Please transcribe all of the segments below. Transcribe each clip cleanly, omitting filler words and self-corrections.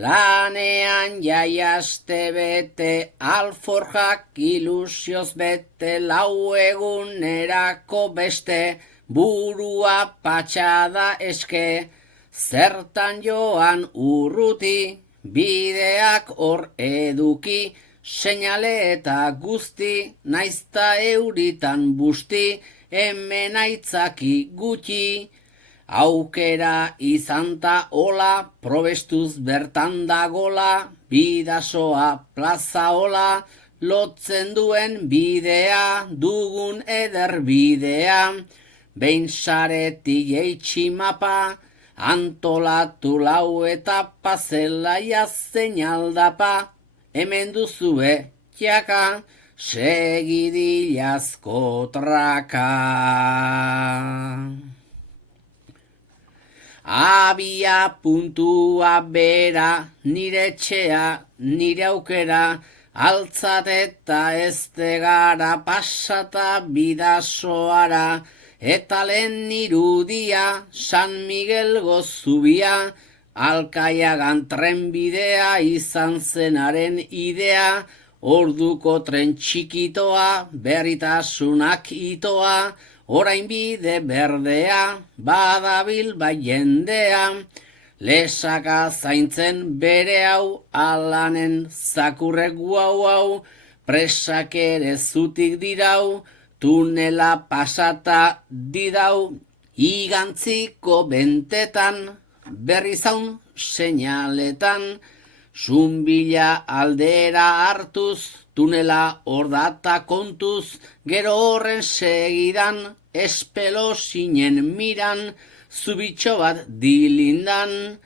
Lanean jaiaste bete, alforjak ilusioz bete, lau egunerako beste, burua patxada eske, zertan joan urruti, bideak hor eduki, seinale eta guzti, naizta euritan busti, hemen aitzaki gutxi, aukera izanta hola, probestuz bertan dagola, bidasoa plaza hola, lotzen duen bidea, dugun eder bidea, behin sareti jeitsi mapa, antolatu lau etapa zelaia zeinaldapa, hemen duzue txaka, segidilazko traka. Abia puntua bera, nire etxea, nire aukera, altzat eta ezte gara, pasata bidasoara, eta lehen irudia, San Miguel gozubia, Alkaiagan trenbidea izan zenaren idea, orduko tren txikitoa, berritasunak itoa, orain bide berdea, badabil bai jendea, lesaka zaintzen bere hau, alanen zakurrek hau, presak ere zutik dirau, tunela pasata didau, igantziko bentetan, berri zaun seinaletan, Zumbila aldera hartuz, tunela ordata kontuz, gero horren segidan, espelo zinen miran, zubitxo bat dilindan,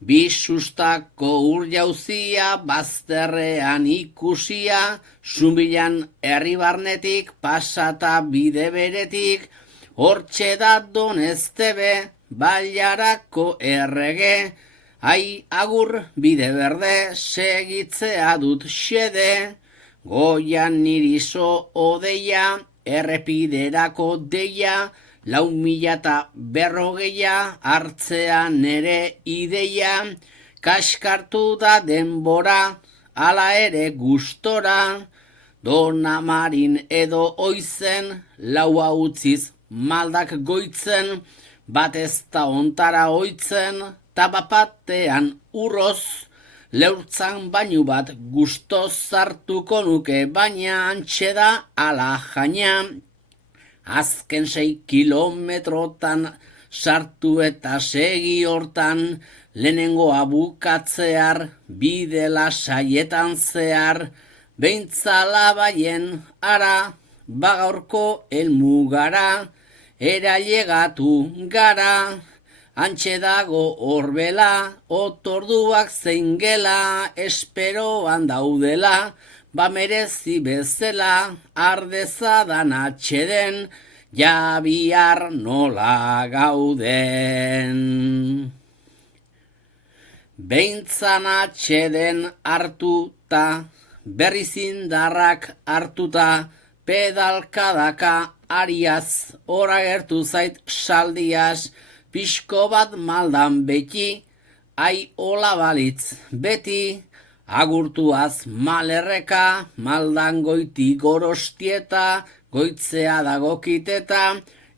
bisustako ur jauzia, bazterrean ikusia, Zumbilan herri barnetik, pasata bide beretik, hortxe da Doneztebe, bailarako errege, ai agur bide berde, segitzea dut xede, goian nirizo odeia, errepiderako deia, 4.040 hartzea nere ideia, kaskartu da denbora, ala ere gustora, Dona Marin edo oizen, laua utziz maldak goitzen, bat ez da ontara oitzen, tabapatean urroz, leurtzan bainu bat gustoz hartuko nuke, baina antxe da ala jaina. Azken 6 kilometrotan sartu eta segi hortan, lehenengoa bukatzear, bide lasaietan zehar, behintzala baien ara, bagaurko elmugara, erailegatu gara, antxe dago horbela, otorduak zein gela, esperoan daudela, ba merezi bezela, ardezadan atxeden, ja bihar nola gauden. Behintzan atxeden hartuta, berriz indarrak hartuta, pedalkadaka ariaz, ora gertu zait saldiaz, pixko bat maldan beti, ai hola balitz beti, agurtuaz malerreka, maldan goiti gorostieta, goitzea dagokiteta,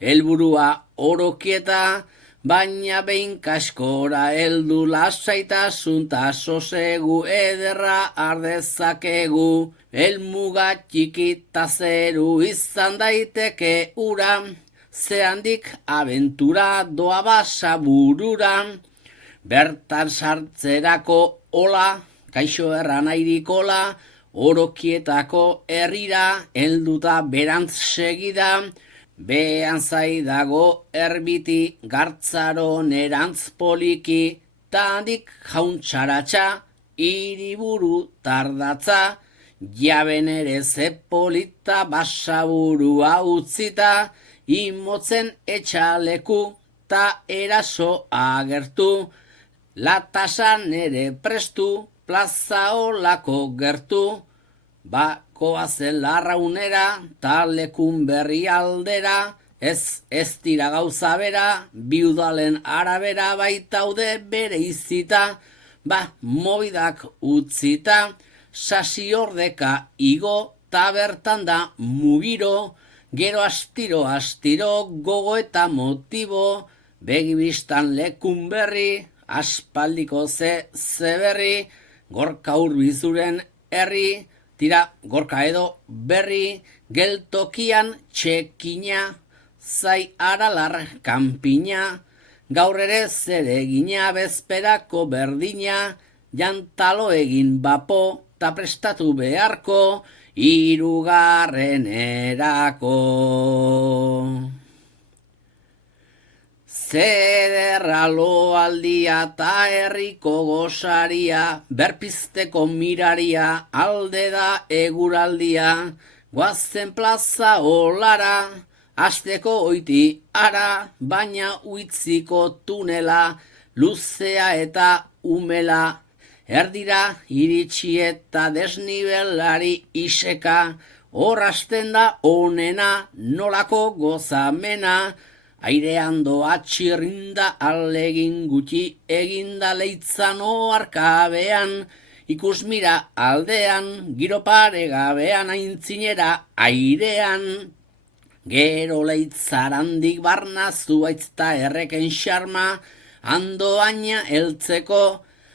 helburua orokieta, baina behin kaskora heldu lasaitasun ta sosegu ederra ardezakegu, helmuga txikita zeru izan daiteke ura, ze handik abentura doa basa burura, bertan sartzerako hola, kaixo erran airikola, orokietako herrira, helduta berantz segida, behan zaidago erbiti, gartzaro nerantz poliki, tandik jauntxaratxa, hiriburu tardatza, jaben ere zepolita, basaburua utzita, imotzen etxaleku, ta eraso agertu, latasan ere prestu, plaza olako gertu, bakoazen larraunera, talekun berri aldera, ez dira gauza bera, biudalen arabera baitaude bere izita, mobidak utzita, sasi ordeka igo, ta bertan da mugiro, gero astiro gogo eta motibo, begibistan lekun berri, aspaldiko zeberri, gorka urbizuren herri, tira gorka edo berri, geltokian txekina, zai aralar kanpina, gaur ere zeregina bezperako berdina, jantalo egin bapo, ta prestatu beharko, hirugarrenerako. Zederra loaldia ta herriko gosaria, berpizteko miraria, alde da eguraldia, guazen plaza olara, asteko oiti ara, baina uitziko tunela, luzea eta umela, erdira iritsi eta desnibelari iseka, hor hasten da onena, nolako gozamena, airean doa txirrinda alegin gutxi eginda leitzan oarkabean, ikusmira aldean, giro paregabean aintzinera airean, gero leitzarandik barna zuaitzta erreken xarma, andoaina heltzeko,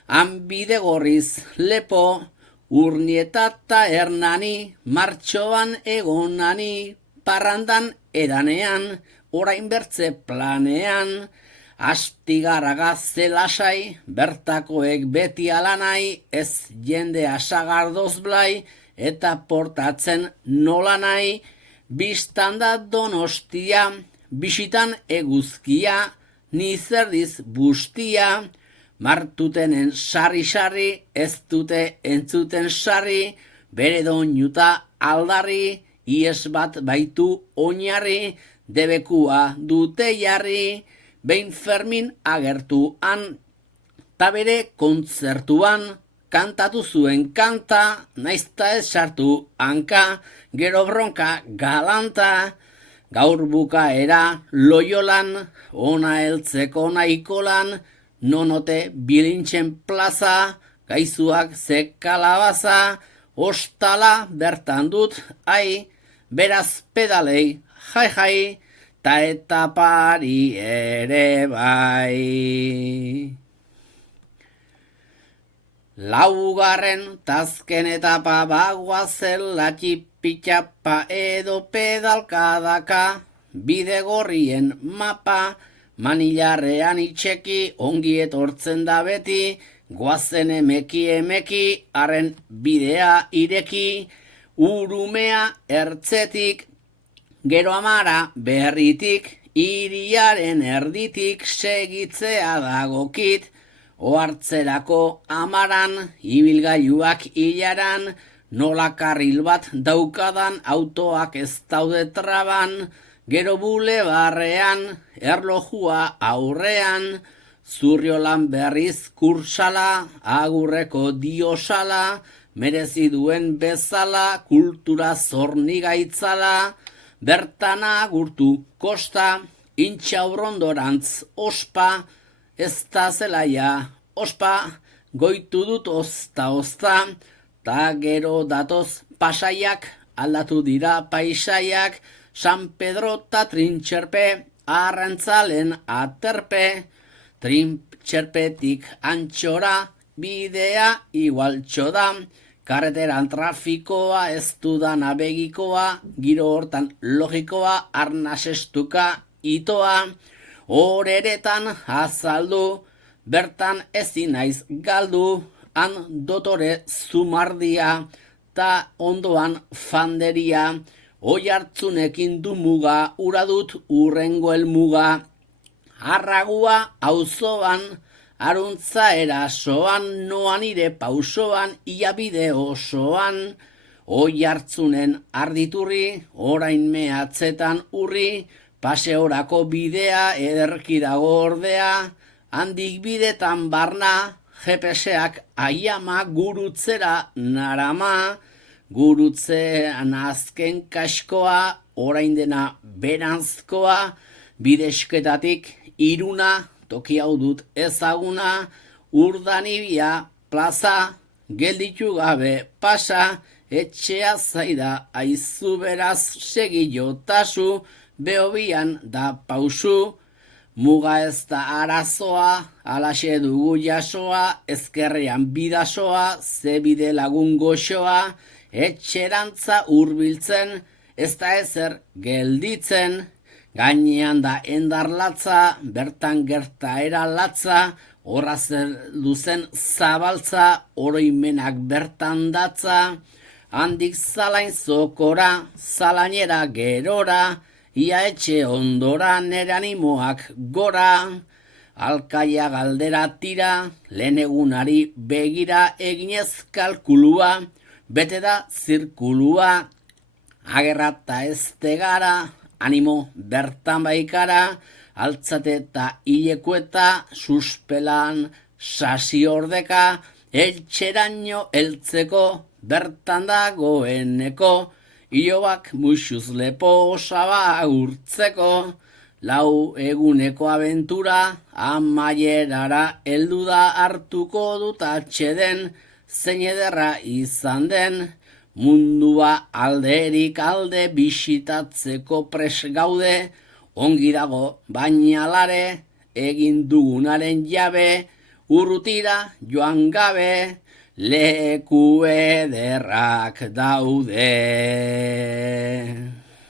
hanbide gorriz lepo, urnietata hernani, martxoan egonani, parrandan edanean, orain bertze planean, astigarra gazte lasai, bertakoek beti alanai, ez jende asagardoz blai, eta portatzen nola nahi, biztan da Donostia, bisitan eguzkia, nizerdiz bustia, martutenen sarri-sarri, ez dute entzuten sarri, bere doinuta aldarri, ies bat baitu oinarri, debekua dute jarri, behin Fermin agertuan, ta bere kontzertuan, kantatu zuen kanta, naizta ez sartu hanka, gero bronka galanta, gaur bukaera loiolan, ona heltzeko nahiko lan, nonote bilintzen plaza, gaizuak ze kalabaza, ostala bertan dut, ai, beraz pedalei, jai, ta etapari ere bai. Laugarren tazken etapa bagoazela txipitxapa edo pedalkadaka, bide gorrien mapa, manilarrean itxeki ongi etortzen da beti, goazen emeki, haren bidea ireki, urumea ertzetik, gero amara berritik, hiriaren erditik segitzea dagokit, ohartzerako amaran, ibilgailuak hilaran, nola karril bat daukadan autoak ez daude traban, gero bulebarrean, erlojua aurrean, Zurriolan berriz kursala, agurreko diosala, merezi duen bezala, kultura zornigaitzala, bertan agurtu kosta, intxaurrondorantz ospa, ez da zelaia ospa, goitu dut ozta, ta gero datoz pasaiak, aldatu dira paisaiak, San Pedro ta Trintxerpe, arrantzalen aterpe, Trintxerpetik antxora, bidea igualtxo da, karreteran trafikoa ez dudana begikoa, giro hortan logikoa, arnasestuka itoa, horeretan azaldu, bertan ezin naiz galdu, han dotore zumardia, ta ondoan fanderia, Oiartzunekin du muga, ura dut urrengo helmuga, Arragua auzoan, aruntza erasoan, noan ire pausoan, ia bide osoan, Oiartzunen arditurri, orain mehatzetan urri, paseorako bidea ederki dago ordea, handik bidetan barna, GPS-ak aiama gurutzera narama, gurutzean azken kaskoa, orain dena beranzkoa, bidesketatik iruna, toki hau dut ezaguna, Urdanibia plaza, gelditu gabe pasa, etxea zaida aizu beraz segillotasu, behobian da pausu, muga ez da arazoa, alaxe dugu jasoa, ezkerrean bidasoa, zebide lagun goxoa, etxerantza hurbiltzen, ez da ezer gelditzen, gainean da endarlatza, bertan gertaera latza, horra zer duzen zabaltza, oroimenak bertan datza, handik zalain zokora, zalainera gerora, ia etxe ondora nere animoak gora, alkaia galdera tira, lehen egunari begira eginez kalkulua, bete da zirkulua, agerrata ez tegara, animo bertan baikara, altzate eta hilekueta, suspelan sasi ordeka, eltxeraino eltzeko, bertan dagoeneko, ilobak muixuz lepo osaba urtzeko, lau eguneko abentura, amaierara heldu da hartuko dut atxeden, zein ederra izan den, mundua alderik alde bisitatzeko pres gaude, ongi dago baina lare, egin dugunaren jabe, urrutira joan gabe, leku ederrak daude.